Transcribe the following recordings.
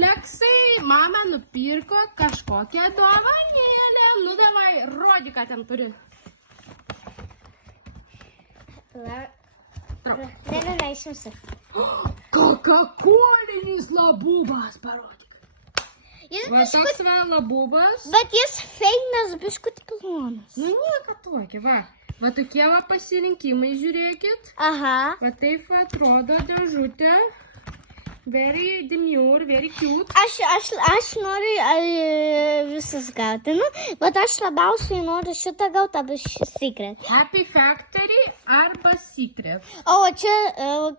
Aleksai, mama nupirko kažkokią dovanėlę. Nu, davai, rodyk, ką ten turi. Ne, išimsi. Coca-Colinis labubas, parodyk. Va toks va labubas. Bet jis feinas biškutį plonas. Nu, nieko tokį, va. Va tokie va pasirinkimai, žiūrėkit. Aha. Va taip va atrodo dėžutė. Very demure, very cute. Aš noriu visus gauti, nu, bet aš labiausiai noriu šitą gauti, arba Secret. Happy Factory arba Secret. O čia,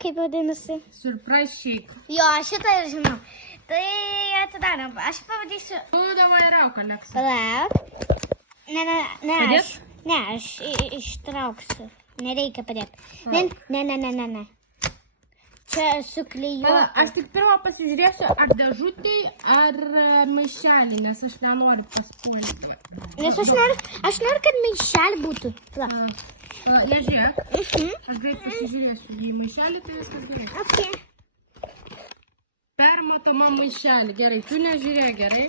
kaip vadinasi? Surprise Shake. Jo, šitą ir žinau. Tai atidarom, aš pavadysiu. Tu davai rauk, Aleksa. Palauk. Ne, Padėt? aš ištrauksiu. Nereikia padėti. Ne. Čia suklijuota. Aš tik pirmą pasižiūrėsiu, ar dėžutėj, ar maišelį, nes aš nenoriu paspuolyti. Nes aš noriu, kad maišelį būtų. Nežiūrėk. Aš greit pasižiūrėsiu į maišelį, tai viskas gerai. Okay. Permatoma maišelį. Gerai, tu nežiūrėk, gerai?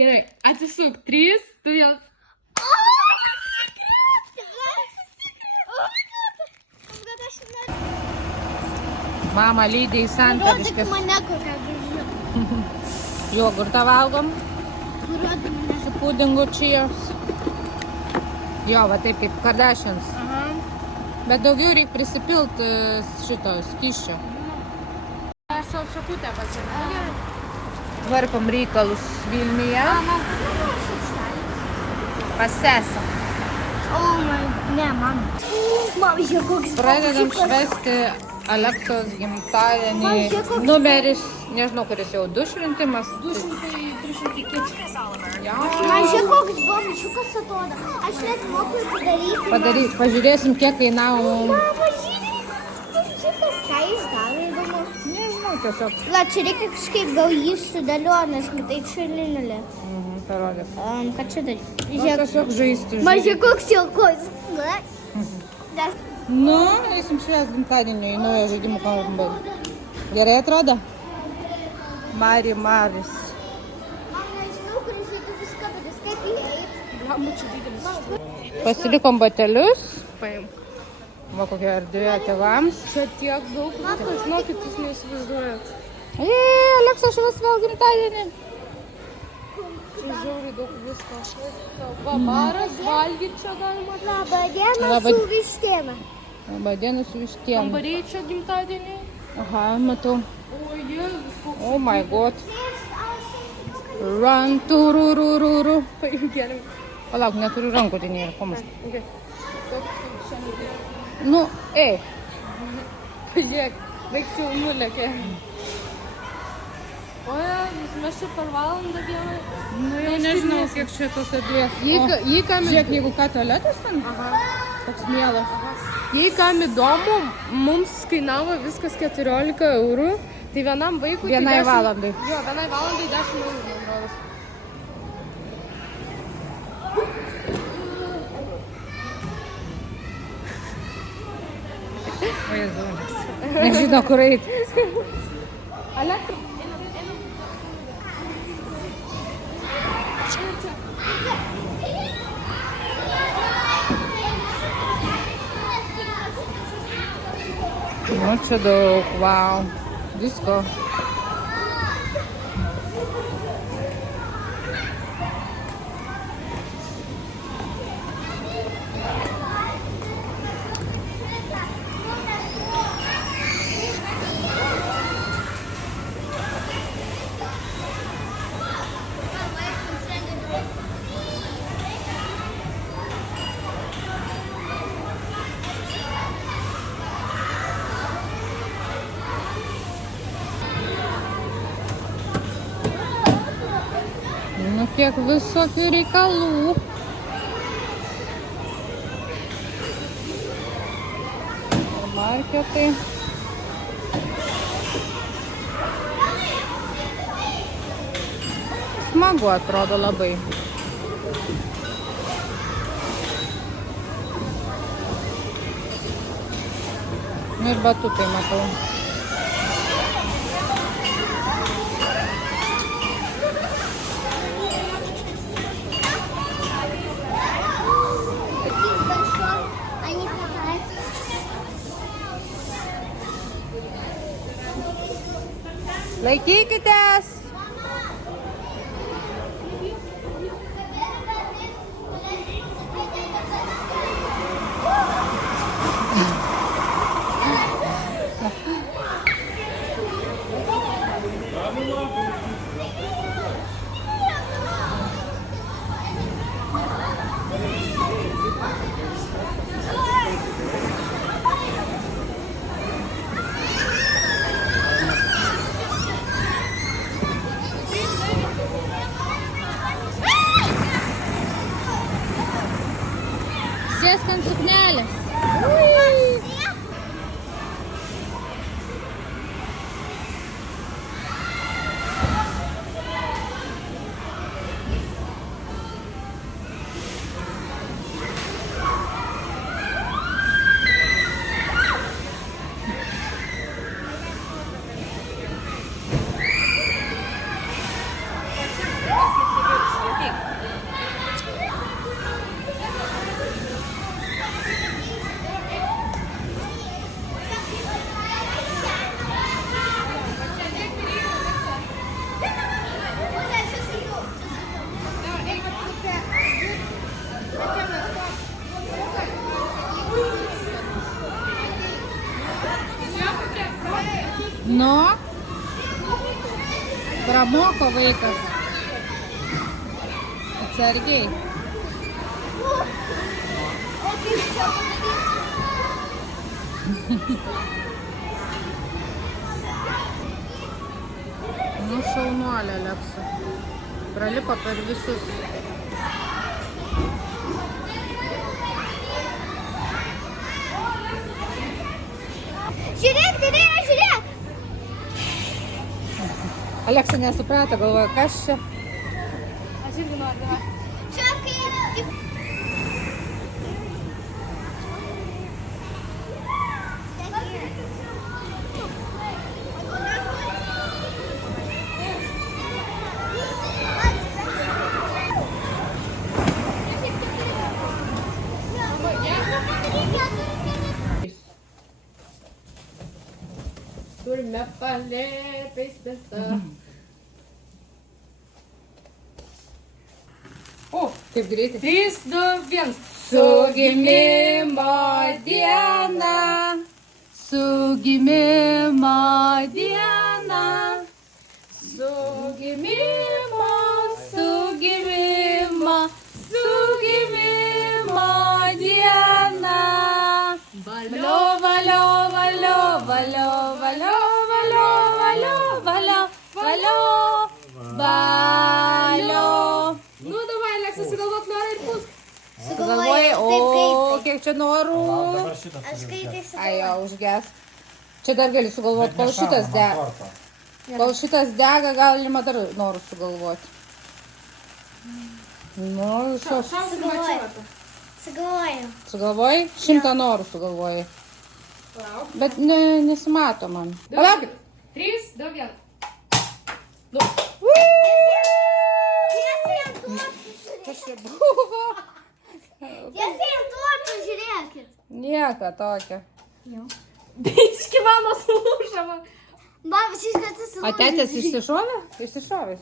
Gerai, atsisuk. 3, 2, 1. Mama lydi į santariškės. Rodyk mane kokią gražią. Jogurtą valgom. Rodyk mane. Su pudingu cheers. Jo, va taip kaip Kardashians. Bet daugiau reikia prisipilti šito skysčio. Aš savo šakutę pasirinkau. Tvarkom reikalus Vilniuje. Pas sesę. Ne, man. Mama, žiūrėk, koks Pradedam švęsti Aleksos gimtadienį. Numeris, nežinau, kuris jau 2 šventimas. 200-300. Man žiūrėk, koks bombičiukas atrodo. Aš net moku padaryti. Pažiūrėsim, kiek kainavo. Mama, žiūrėk, bombičiukas. Ką jis daro, įdomu? Nežinau, tiesiog. La, čia reikia kažkaip gal jį sudėlioti, nes kitai čia linulė. Parodyk. Ką čia daryti? Tiesiog žaisti. Man žiūrėk, koks jaukus. Nu, eisim švęs gimtadienį į naują žaidimų kambarį. Gerai atrodo? Maris. Mama, žinau, kur išėti viską, bet jis kaip įeit. Pasilikom batelius. Paimk. Va kokia erdvė tėvams. Čia tiek daug. Žinokit, jūs neįsivaizduojat. Aleksa švęs vėl gimtadienį. Čia žiauriai daug visko. Va, baras, valgyti čia galima. Labą dieną su vištiena. Labą dieną su vištiena. Kambariai čia gimtadienį. Aha, matau. O, Jėzus. Oh my god. Run, tururururu. Paimkėlim. Palauk, neturiu rankų, tai nėra. Komas. Nu, ei. Žiūrėk, vaiks jau nulėkė. O, mes čia per valandą vieną. Nu, jau nežinau, kiek čia tos erdvės. Žiūrėk, jeigu ką tualetas ten? Toks mielas. Jei kam įdomu, mums kainavo viskas 14 eurų. Tai vienam vaikui... Vienai valandai. Jo, vienai valandai 10 eurų, man rodos. Vaizduolis. Nežino, kur eiti. Elektra. Nu, čia daug, wow, visko. Kiek visokių reikalų. Ir marketai. Smagu atrodo labai. Nu ir batutai matau. Они катаются. Laikykitės. Sėsk ant suknelės. Nu, pramoko vaikas. Atsargiai. Nu, šaunuolė Leksa. Pralipo per visus. Žiūrėk, Didėja, žiūrėk. Aleksa nesuprato, galvoja, kas čia? Aš irgi noriu, davai. Čia kaip... Turime palėpės tiesa. O, kaip greitai. 3, 2, 1. Su gimimo diena, su gimimo diena, su gimimo, su gimimo, su gimimo diena. Valio, valio, valio, valio, valio, valio, valio, valio, valio, valio. Nu, davai, Leksa, sugalvok norą ir pūsk. Sugalvojai, o kiek čia norų. Aš greitai Ai, jo, užges. Čia dar gali sugalvoti, kol šitas dega. Kol šitas dega, galima dar norų sugalvoti. Nu, šios. Sugalvoju. Sugalvojai? 100 norų sugalvojai. Lauk. Bet nesimato man. Palaukit. 3, 2, 1. Tiesiai ant tortų, Kas čia buvo? tiesiai ant tortų, žiūrėkit. Nieko tokio. Biški mano sulūžama. Babas, iš karto O tetės išsišovė? Išsišovė.